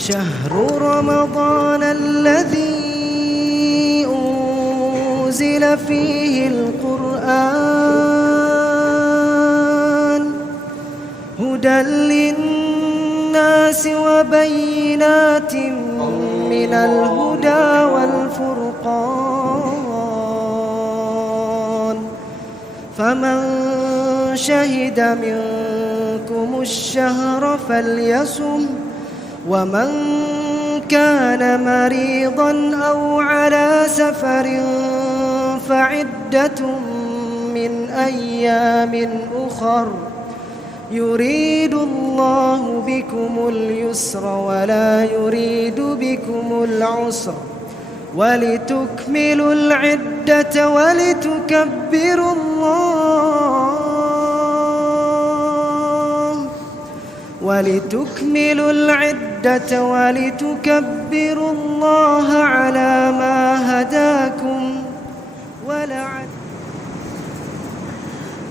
شهر رمضان الذي أنزل فيه القرآن هدى للناس وبينات من الهدى والفرقان فمن شهد منكم الشهر فليصم ومن كان مريضا أو على سفر فعدة من أيام أخر يريد الله بكم اليسر ولا يريد بكم العسر ولتكملوا العدة ولتكبروا الله على ما هداكم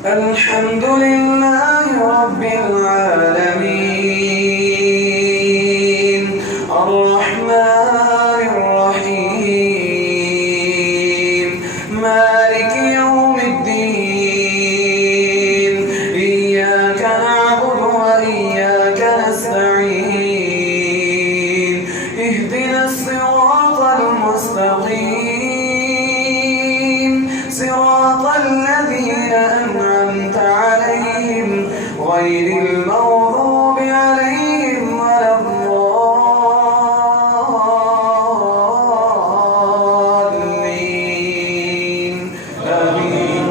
الحمد لله رب العالمين الرحمن الرحيم مالك يوم الدين إياك نعبد وإياك نستعين اهدنا الصراط المستقيم صراط الذين أنعمت عليهم غير المغضوب عليهم ولا الضالين آمين.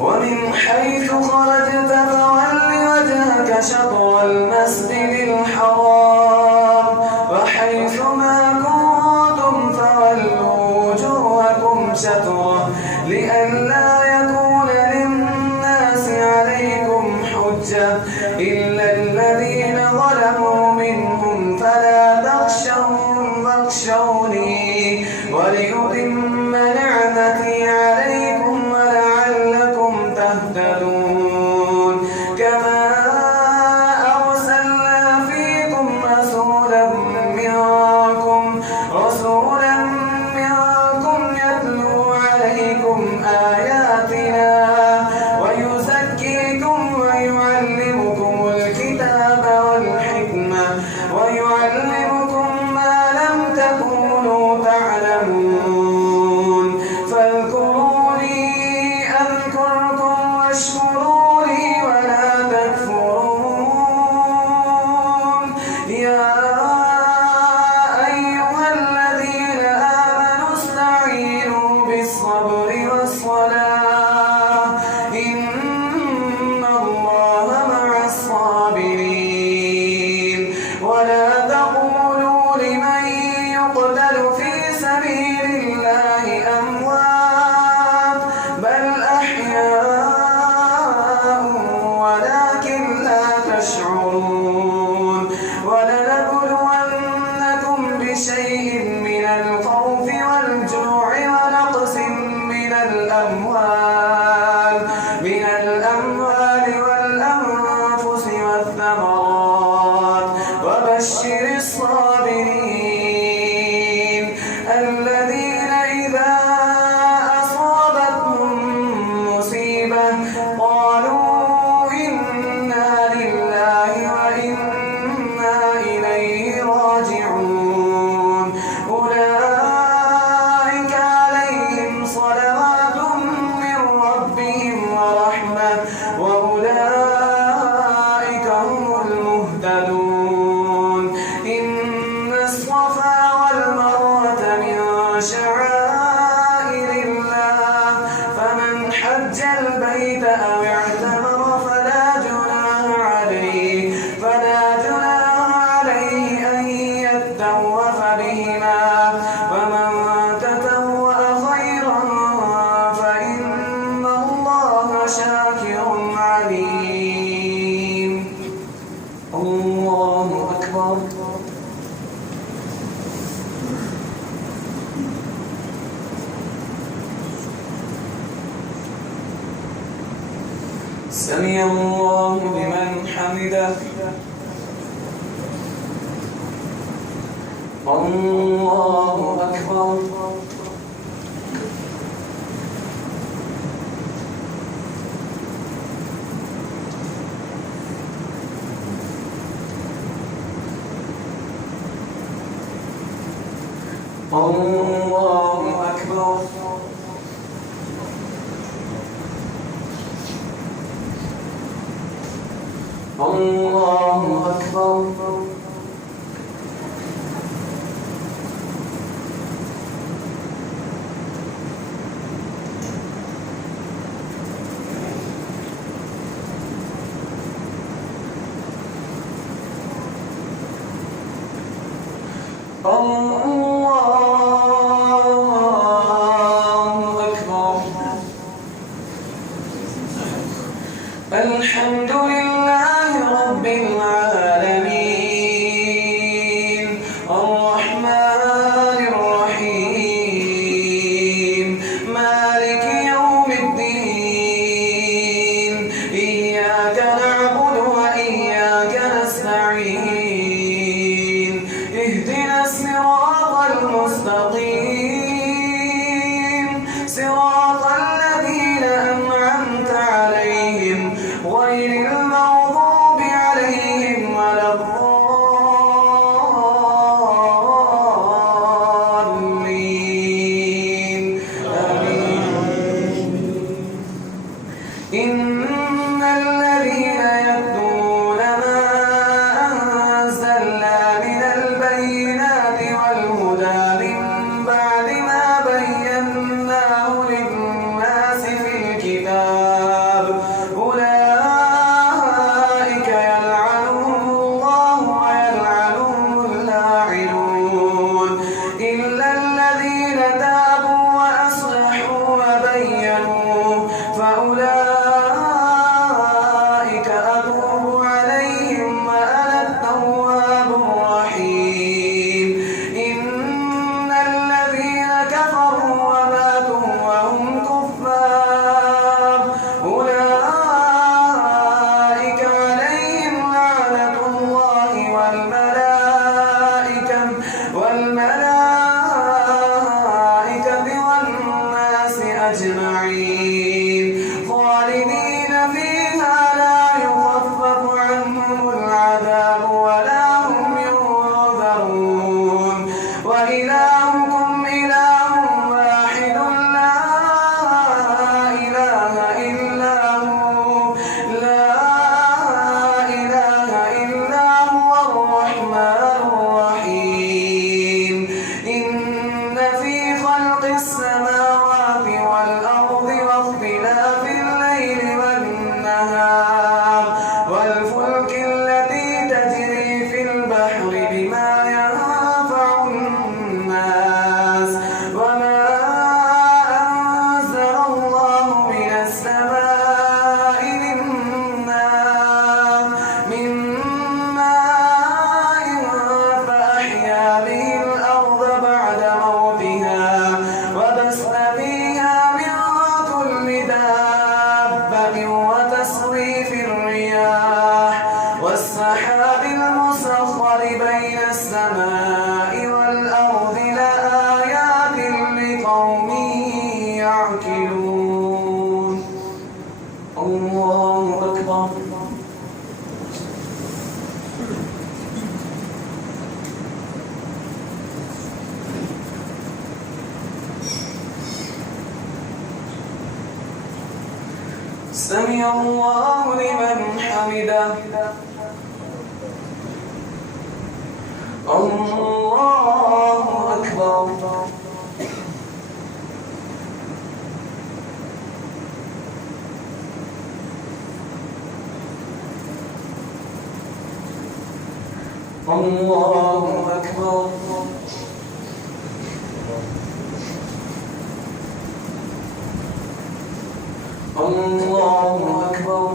ومن حيث خرجت فول وجهك شطر المسجد الحرام وحيث ما كنتم فولوا وجوهكم شطره لئلا يكون للناس عليكم حجة إلا الذين ظلموا منهم فلا تخشوهم واخشوني ولأتم نعمتي عليكم ولعلكم تهتدون كما أرسلنا فيكم رسولا منكم يتلو عليكم آياتنا ويزكيكم ويعلمكم الكتاب والحكمة ويعلمكم ما لم تكونوا تعلمون فاذكروني أذكركم واشكروا لي ولا تكفرون يا أيها الذين آمنوا استعينوا بالصبر والصلاة إن الله مع الصابرين ولا تقولوا لمن يقتل في سبيل الله أموات بل أحياء ولكن لا تشعرون ولنبلونكم بشيء من الخوف والجوع ونقص من الأموال والأنفس والثمرات وبشر الصابرين الذين إذا أصابتهم مصيبة قالوا إنا لله وإنا إليه راجعون أولئك عليهم صلوات من ربهم ورحمة وأولئك هم المهتدون إن الصفا والمروة من شعائر الله فمن حج البيت أو اعتمر فلا جناح عليه أن يتطوف بهما ومن تطوع خيرا فإن الله شاكر عليم. الله أكبر. سمع الله لمن حمده. الله أكبر. الله أكبر. الله أكبر. الحمد لله رب العالمين الرحمن الرحيم مالك يوم الدين إياك نعبد وإياك نستعين اهدنا الصراط المستقيم صراط الذين أنعمت عليهم غير المغضوب عليهم ولا الضالين آمين. إن الذين يكتمون ما أنزلنا من البينات والهدى من بعد ما بيناه للناس في الكتاب أولئك يلعنهم الله ويلعنهم اللاعنون إلا الذين تابوا وأصلحوا وبينوا فأولئك أتوب عليهم وأنا التواب الرحيم. إن الذين كفروا وماتوا وهم كفار أولئك عليهم لعنة الله والملائكة والناس أجمعين خالدين فيها لا يخفف عنهم العذاب ولا هم ينذرون وإلهكم إله واحد لا إله إلا هو الرحمن الرحيم. إن في خلق السماوات والأرض واختلاف الليل والنهار والفلك التي تجري في البحر بما ينفع الناس وما أنزل الله من السماء من ماء فأحيا به الأرض بعد موتها وبث فيها من كل دابة وتصريف الرياح والسحاب المسخر بين السماء والأرض لآيات لقوم يعقلون. الله أكبر. سمع الله لمن حمده. الله أكبر. الله أكبر. الله أكبر.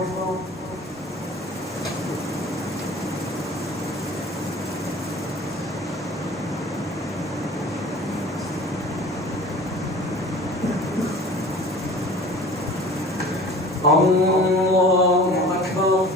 الله أكبر.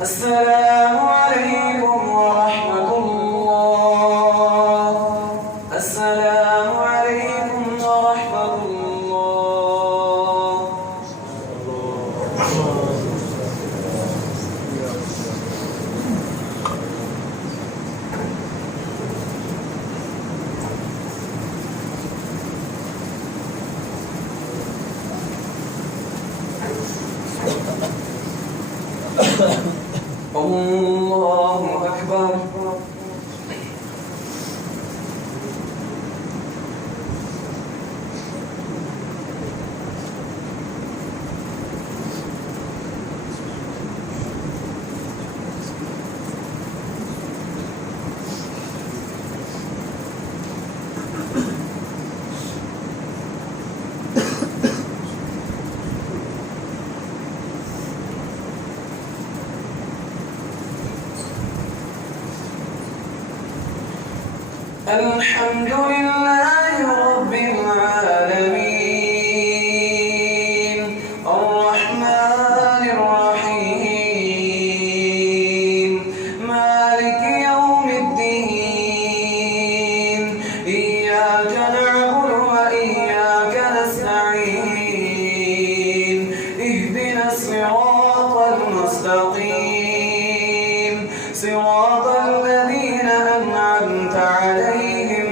السلام عليكم ورحمة الله. السلام عليكم ورحمة الله. الله أكبر. الحمد لله رب العالمين الرحمن الرحيم مالك يوم الدين إياك نعبد وإياك نستعين اهدنا الصراط المستقيم صراط الذين أنعمت عليهم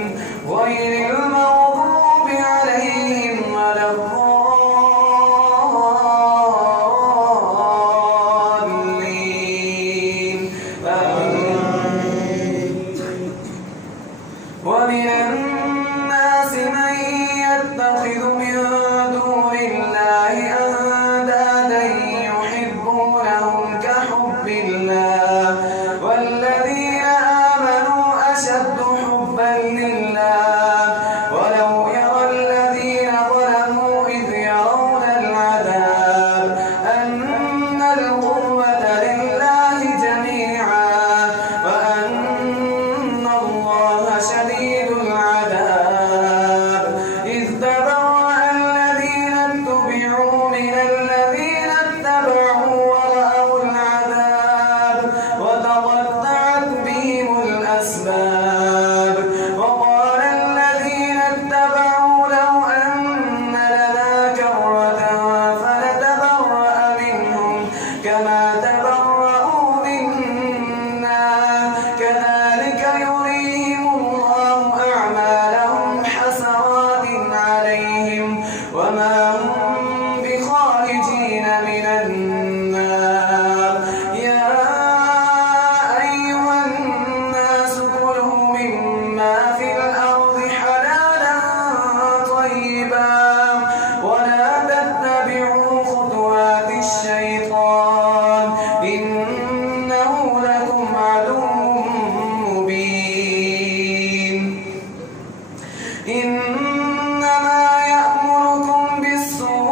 غير المغضوب عليهم ولا الضالين آمين. ومن الناس من يتخذ من دون الله أندادا يحبونهم كحب الله والذين آمنوا أشد حبا لله ولو يرى الذين ظلموا إذ يرون العذاب أن القوة لله جميعا وأن الله شديد العذاب إذ تبرأ الذين اتبعوا من الذين اتبعوا ورأوا العذاب وتقطعت بهم الأسباب وقال الذين اتبعوا لو أن لنا كرة فنتبرأ منهم كما تبرأوا منا كذلك يريهم الله أعمالهم حسرات عليهم وما هم بخارجين من النار يا أيها الناس كلوا مما في الأرض حلالا طيبا ولا تتبعوا خطوات الشيطان إنه لكم عدو مبين إنما يأمركم بالسوء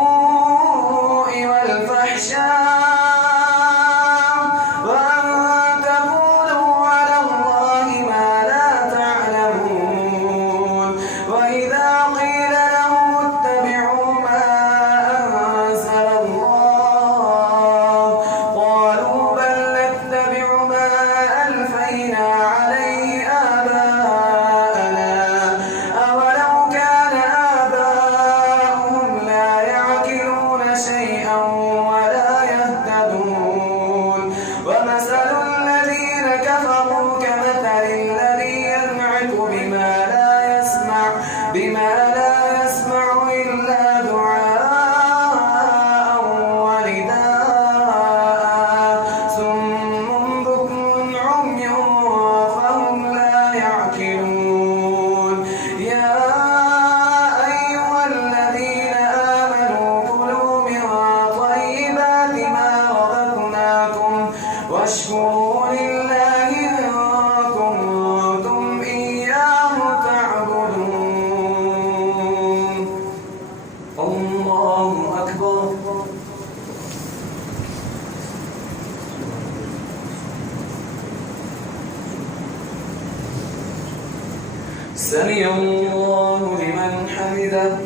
سمع الله لمن حمده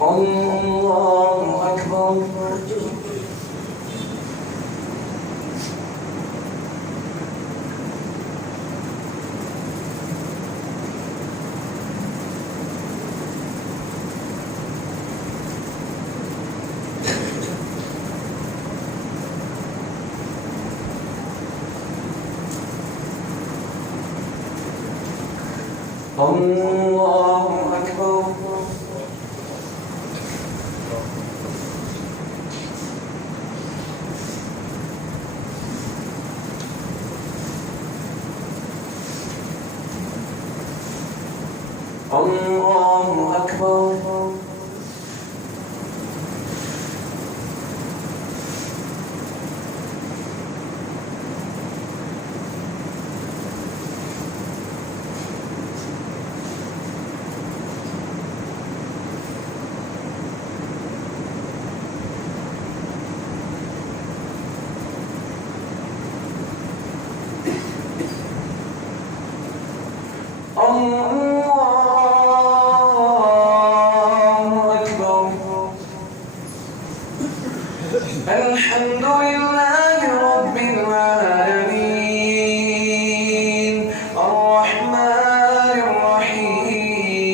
الله أكبر الله أكبر الله أكبر الحمد لله رب العالمين الرحمن الرحيم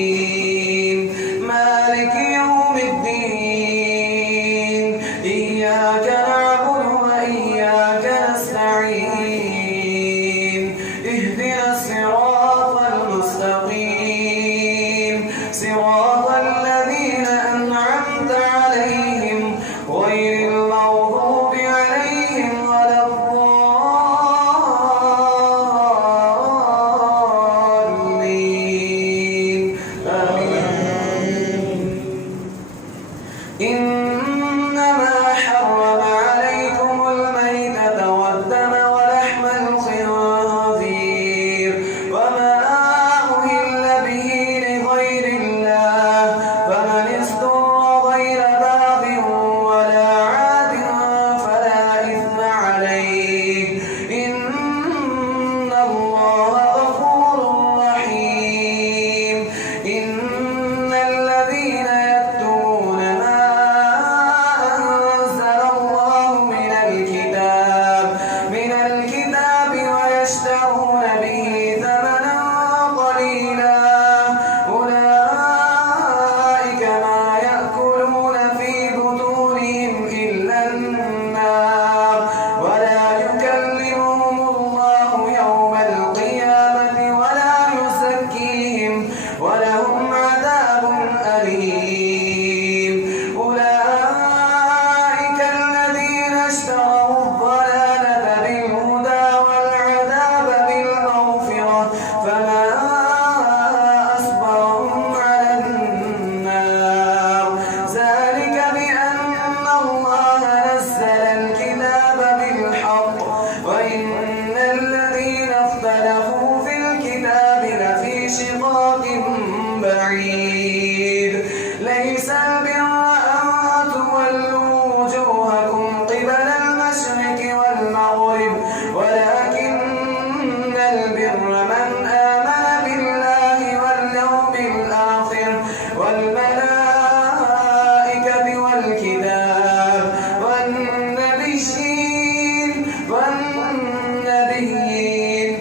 مالك يوم الدين إياك نعبد وإياك نستعين اهدنا الصراط المستقيم صراط الذين أنعمت عليهم غير المغضوب عليهم ولا الضالين آمين إنما حرم عليكم الميتة والدم ولحم الخنزير وما أهل به لغير الله فمن اضطر غير باغ ولا عاد فلا إثم عليه إن الله غفور رحيم إن الذين يكتمون ما أنزل الله من الكتاب ويشترون به ثمنا قليلا أولئك ما يأكلون في بطونهم إلا النار ولا يكلمهم الله يوم القيامة ولا يزكيهم ولهم عذاب أليم أولئك الذين اشتروا الضلالة بالهدى والعذاب بالمغفرة فما أصبرهم على النار ذلك بأن الله نزل الكتاب بالحق وإن الذين اختلفوا في الكتاب لفي شقاق بعيد ليس البر أن تولوا وجوهكم قبل المشرق والمغرب ولكن البر من آمن بالله واليوم الآخر والملائكة والكتاب والنبيين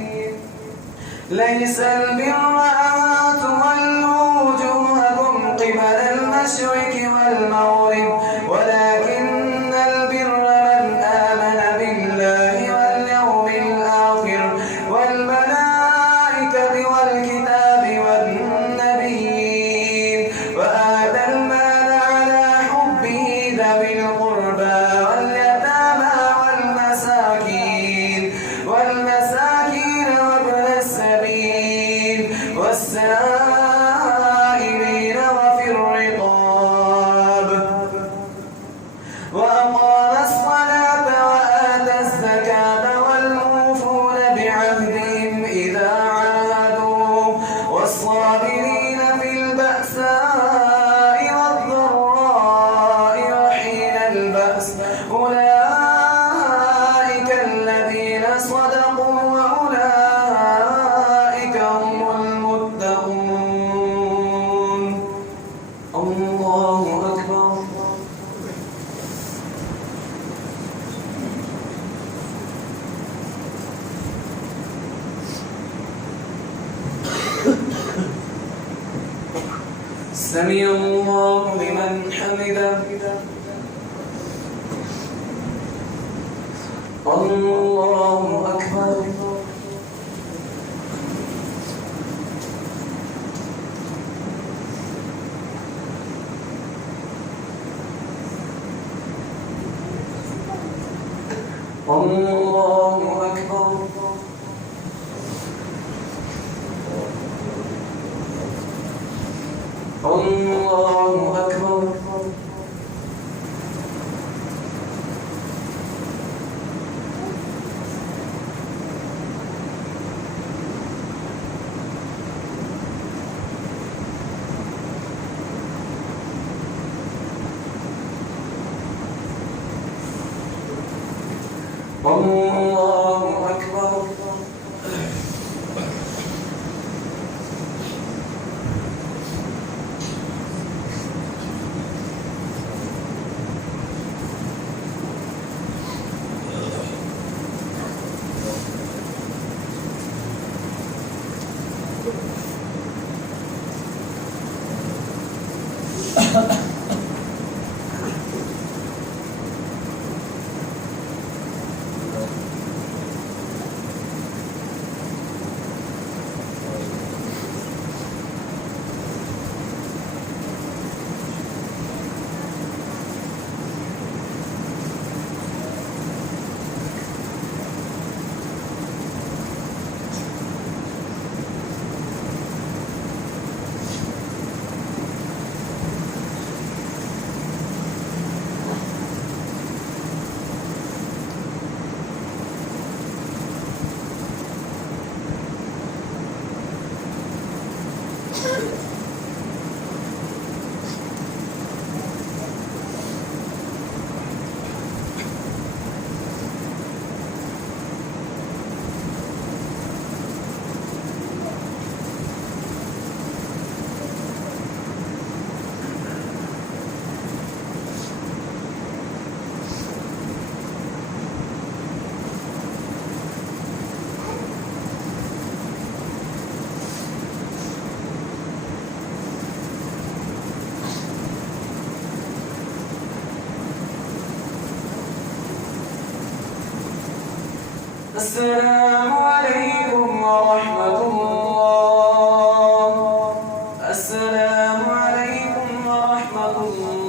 ليس البر أن تولوا وجوهكم قبل المشرق والمغرب ولكن البر من آمن بالله واليوم الآخر والملائكة والكتاب والنبيين وآتى المال على حبه ذوي القربى واليتامى والمساكين وابن السبيل والسائلين وفي الرقاب سمع الله لمن حمده. الله أكبر. الله أكبر. الله أكبر. الله أكبر. السلام عليكم ورحمة الله. السلام عليكم ورحمة الله.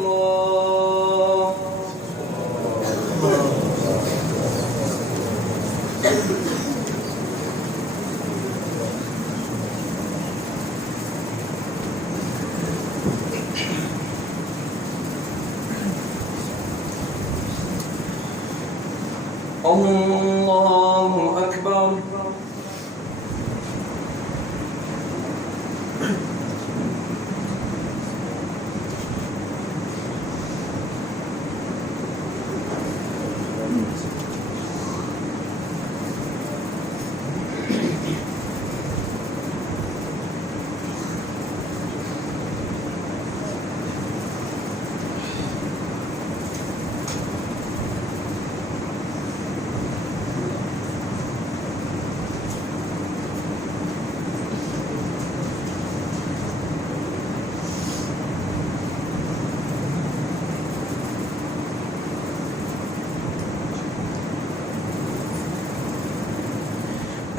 الله أكبر.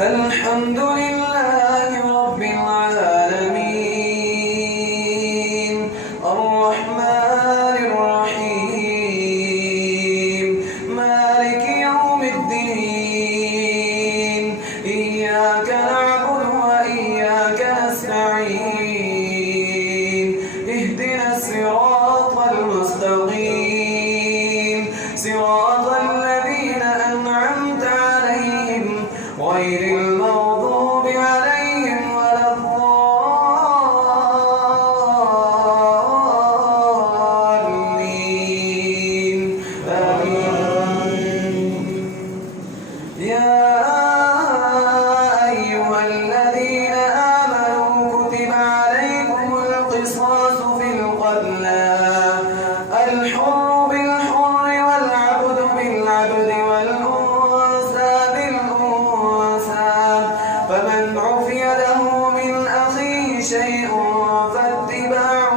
الحمد لله رب العالمين الرحمن الرحيم مالك يوم الدين إياك نعبد وإياك نستعين اهدنا الصراط المستقيم صراط الذين أنعمت عليهم غير المغضوب عليهم ولا الضالين آمين. يا أيها الذين آمنوا كتب عليكم القصاص في القتلى الحر بالحر والعبد بالعبد والأنثى بالأنثى فمن عفي له من أخيه شيء فاتباع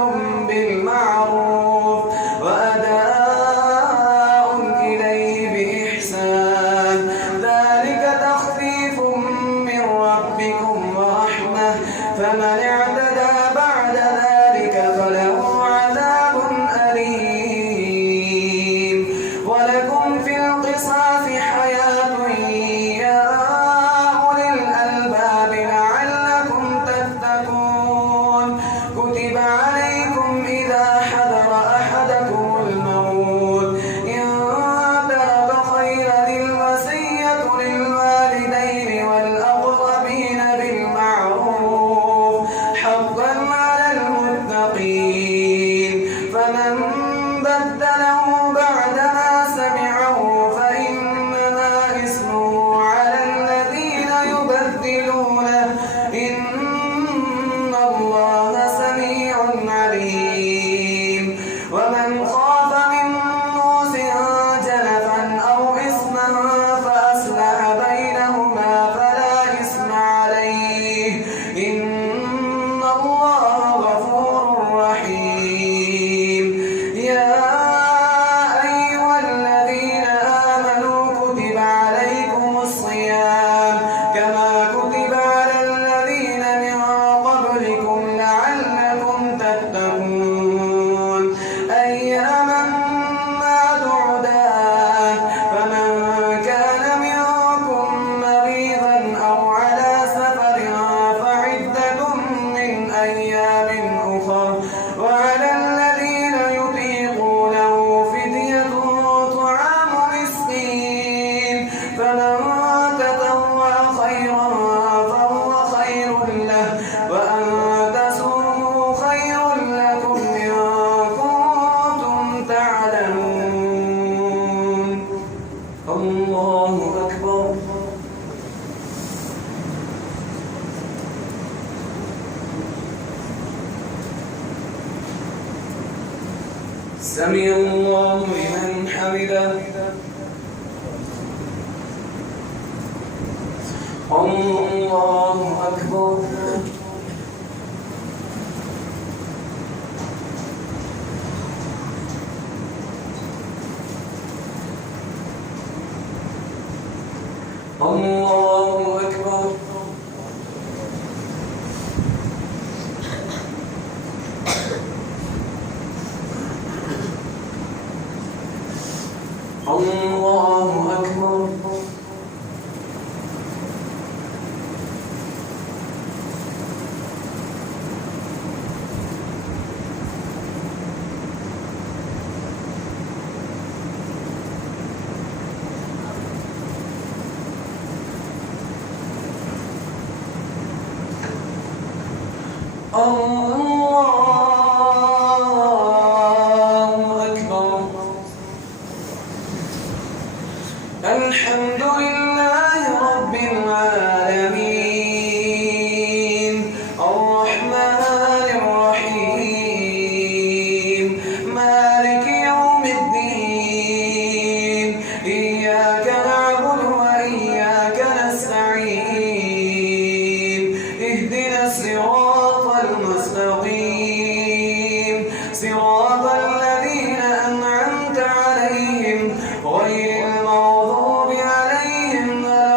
عليم. ومن خاف من موص جنفا أو إثما فأصلح بينهما فلا إثم عليه إن الله غفور رحيم. يا أيها الذين آمنوا كتب عليكم الصيام كما كتب على الذين من قبلكم لعلكم تتقون أياما معدودات فمن كان منكم مريضا أو على سفر فعدة من أيام أخر وعلى الذين يطيقونه فدية طعام مسكين فمن تطوع خيرا فهو خير له وأن تصوموا خير لكم إن كنتم تعلمون. الله أكبر. سمع الله لمن حمده. الله أكبر. الله أكبر. الله أكبر. الله أكبر. الحمد لله رب العالمين الرحمن الرحيم مالك يوم الدين إياك نعبد وإياك نستعين اهدنا الصراط المستقيم صراط الذين أنعمت عليهم غير المغضوب عليهم ولا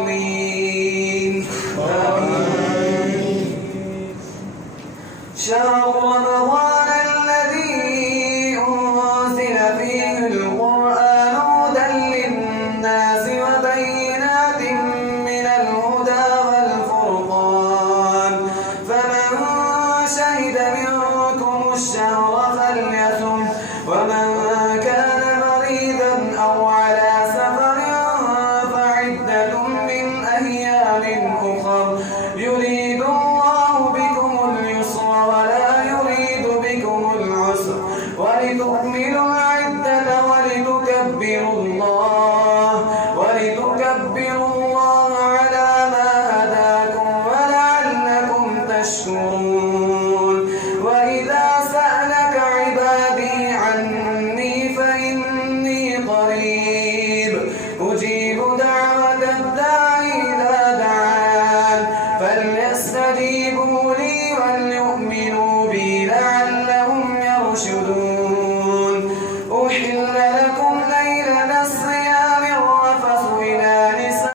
الضالين. آمين. شهر